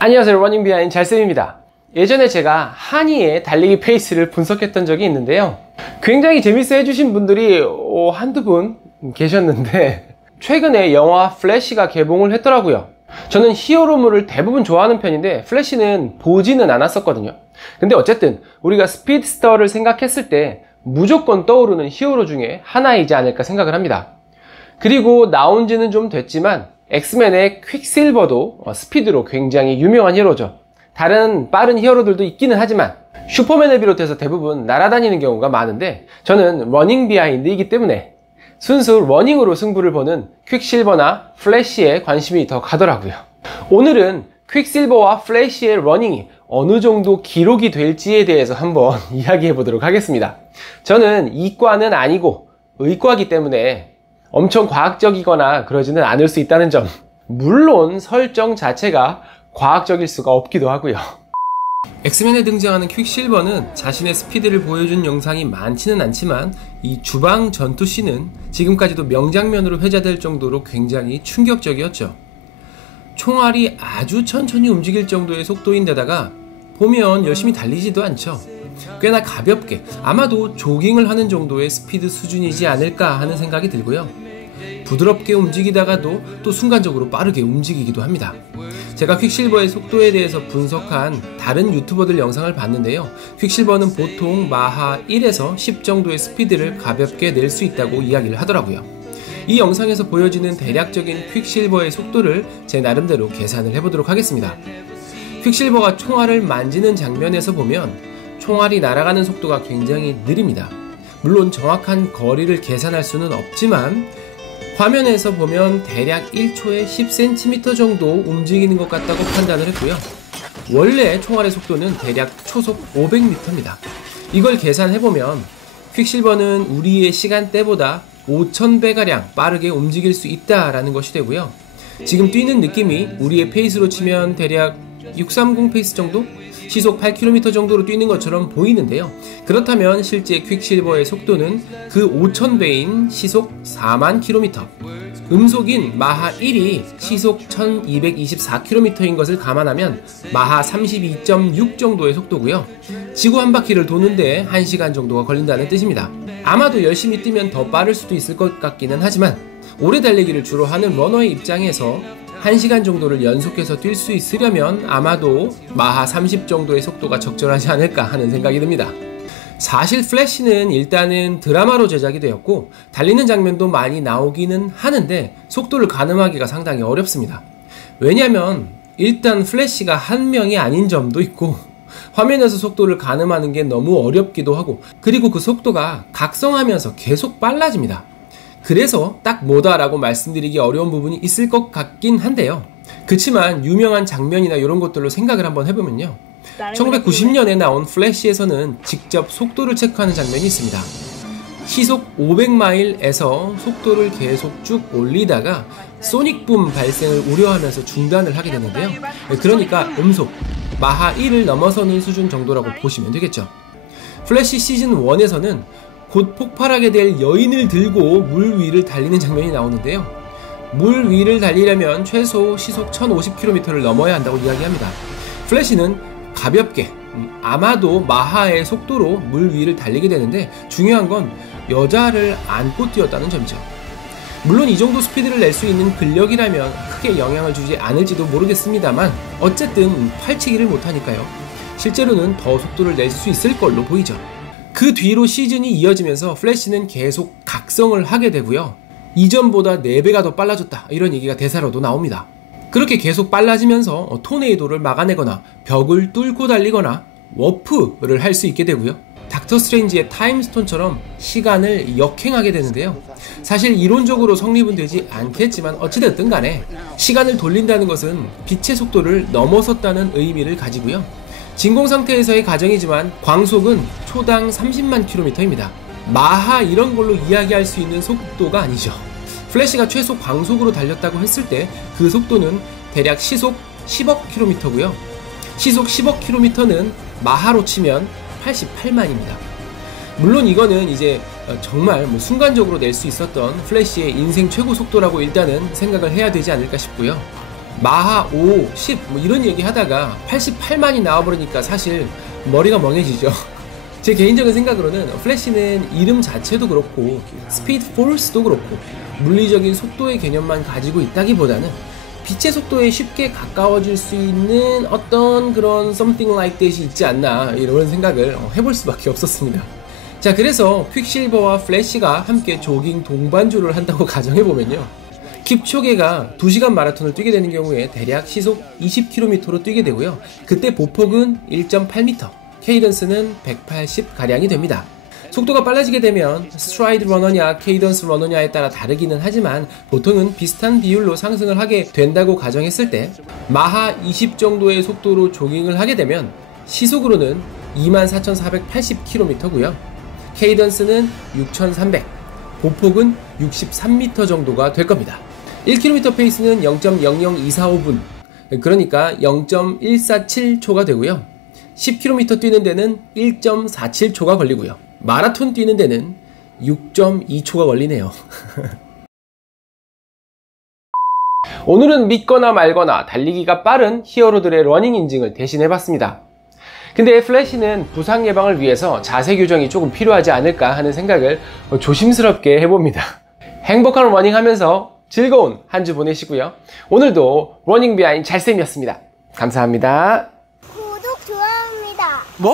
안녕하세요, 러닝 비하인드 잘쌤입니다. 예전에 제가 한이의 달리기 페이스를 분석했던 적이 있는데요, 굉장히 재밌어 해주신 분들이 한두 분 계셨는데 최근에 영화 플래시가 개봉을 했더라고요. 저는 히어로물을 대부분 좋아하는 편인데 플래시는 보지는 않았었거든요. 근데 어쨌든 우리가 스피드스터를 생각했을 때 무조건 떠오르는 히어로 중에 하나이지 않을까 생각을 합니다. 그리고 나온 지는 좀 됐지만 엑스맨의 퀵실버도 스피드로 굉장히 유명한 히어로죠. 다른 빠른 히어로들도 있기는 하지만 슈퍼맨을 비롯해서 대부분 날아다니는 경우가 많은데 저는 러닝 비하인드이기 때문에 순수 러닝으로 승부를 보는 퀵실버나 플래시에 관심이 더 가더라고요. 오늘은 퀵실버와 플래시의 러닝이 어느 정도 기록이 될지에 대해서 한번 이야기해 보도록 하겠습니다. 저는 이과는 아니고 의과이기 때문에 엄청 과학적이거나 그러지는 않을 수 있다는 점, 물론 설정 자체가 과학적일 수가 없기도 하고요. 엑스맨에 등장하는 퀵실버는 자신의 스피드를 보여준 영상이 많지는 않지만 이 주방 전투씬은 지금까지도 명장면으로 회자될 정도로 굉장히 충격적이었죠. 총알이 아주 천천히 움직일 정도의 속도인데다가 보면 열심히 달리지도 않죠. 꽤나 가볍게, 아마도 조깅을 하는 정도의 스피드 수준이지 않을까 하는 생각이 들고요. 부드럽게 움직이다가도 또 순간적으로 빠르게 움직이기도 합니다. 제가 퀵실버의 속도에 대해서 분석한 다른 유튜버들 영상을 봤는데요, 퀵실버는 보통 마하 1에서 10 정도의 스피드를 가볍게 낼 수 있다고 이야기를 하더라고요. 이 영상에서 보여지는 대략적인 퀵실버의 속도를 제 나름대로 계산을 해보도록 하겠습니다. 퀵실버가 총알을 만지는 장면에서 보면 총알이 날아가는 속도가 굉장히 느립니다. 물론 정확한 거리를 계산할 수는 없지만 화면에서 보면 대략 1초에 10cm 정도 움직이는 것 같다고 판단을 했고요. 원래 총알의 속도는 대략 초속 500m입니다. 이걸 계산해보면 퀵실버는 우리의 시간대보다 5000배가량 빠르게 움직일 수 있다라는 것이 되고요. 지금 뛰는 느낌이 우리의 페이스로 치면 대략 630 페이스 정도? 시속 8km 정도로 뛰는 것처럼 보이는데요. 그렇다면 실제 퀵실버의 속도는 그 5000배인 시속 4만 km, 음속인 마하 1이 시속 1224km인 것을 감안하면 마하 32.6 정도의 속도고요. 지구 한 바퀴를 도는데 1시간 정도가 걸린다는 뜻입니다. 아마도 열심히 뛰면 더 빠를 수도 있을 것 같기는 하지만 오래 달리기를 주로 하는 러너의 입장에서 1시간 정도를 연속해서 뛸 수 있으려면 아마도 마하 30 정도의 속도가 적절하지 않을까 하는 생각이 듭니다. 사실 플래시는 일단은 드라마로 제작이 되었고 달리는 장면도 많이 나오기는 하는데 속도를 가늠하기가 상당히 어렵습니다. 왜냐면 일단 플래시가 한 명이 아닌 점도 있고 화면에서 속도를 가늠하는 게 너무 어렵기도 하고, 그리고 그 속도가 각성하면서 계속 빨라집니다. 그래서 딱 뭐다라고 말씀드리기 어려운 부분이 있을 것 같긴 한데요. 그치만 유명한 장면이나 이런 것들로 생각을 한번 해보면요, 1990년에 나온 플래시에서는 직접 속도를 체크하는 장면이 있습니다. 시속 500마일에서 속도를 계속 쭉 올리다가 소닉붐 발생을 우려하면서 중단을 하게 되는데요. 그러니까 음속 마하 1을 넘어서는 수준 정도라고 보시면 되겠죠. 플래시 시즌 1에서는 곧 폭발하게 될 여인을 들고 물 위를 달리는 장면이 나오는데요. 물 위를 달리려면 최소 시속 1050km를 넘어야 한다고 이야기합니다. 플래시는 가볍게, 아마도 마하의 속도로 물 위를 달리게 되는데 중요한 건 여자를 안고 뛰었다는 점이죠. 물론 이 정도 스피드를 낼 수 있는 근력이라면 크게 영향을 주지 않을지도 모르겠습니다만 어쨌든 팔치기를 못하니까요. 실제로는 더 속도를 낼 수 있을 걸로 보이죠. 그 뒤로 시즌이 이어지면서 플래시는 계속 각성을 하게 되고요. 이전보다 4배가 더 빨라졌다, 이런 얘기가 대사로도 나옵니다. 그렇게 계속 빨라지면서 토네이도를 막아내거나 벽을 뚫고 달리거나 워프를 할 수 있게 되고요. 닥터 스트레인지의 타임스톤처럼 시간을 역행하게 되는데요. 사실 이론적으로 성립은 되지 않겠지만 어찌됐든 간에 시간을 돌린다는 것은 빛의 속도를 넘어섰다는 의미를 가지고요. 진공 상태에서의 가정이지만 광속은 초당 30만 km입니다. 마하 이런 걸로 이야기할 수 있는 속도가 아니죠. 플래시가 최소 광속으로 달렸다고 했을 때 그 속도는 대략 시속 10억 km고요. 시속 10억 km는 마하로 치면 88만입니다. 물론 이거는 이제 정말 순간적으로 낼 수 있었던 플래시의 인생 최고 속도라고 일단은 생각을 해야 되지 않을까 싶고요. 마하 5, 10 뭐 이런 얘기 하다가 88만이 나와버리니까 사실 머리가 멍해지죠. 제 개인적인 생각으로는 플래시는 이름 자체도 그렇고 스피드 포스도 그렇고 물리적인 속도의 개념만 가지고 있다기보다는 빛의 속도에 쉽게 가까워질 수 있는 어떤 그런 something like that이 있지 않나 이런 생각을 해볼 수밖에 없었습니다. 자, 그래서 퀵실버와 플래시가 함께 조깅 동반주를 한다고 가정해보면요, 킵초게가 2시간 마라톤을 뛰게 되는 경우에 대략 시속 20km로 뛰게 되고요, 그때 보폭은 1.8m, 케이던스는 180가량이 됩니다. 속도가 빨라지게 되면 스트라이드 러너냐 케이던스 러너냐에 따라 다르기는 하지만 보통은 비슷한 비율로 상승을 하게 된다고 가정했을 때 마하 20 정도의 속도로 조깅을 하게 되면 시속으로는 24,480km고요. 케이던스는 6,300, 보폭은 63m 정도가 될 겁니다. 1km 페이스는 0.00245분, 그러니까 0.147초가 되고요. 10km 뛰는 데는 1.47초가 걸리고요. 마라톤 뛰는 데는 6.2초가 걸리네요. 오늘은 믿거나 말거나 달리기가 빠른 히어로들의 러닝 인증을 대신해봤습니다. 근데 플래시는 부상 예방을 위해서 자세 교정이 조금 필요하지 않을까 하는 생각을 조심스럽게 해봅니다. 행복한 러닝 하면서 즐거운 한 주 보내시고요. 오늘도 러닝 비하인 잘쌤이었습니다. 감사합니다. 구독, 좋아요입니다. 뭐?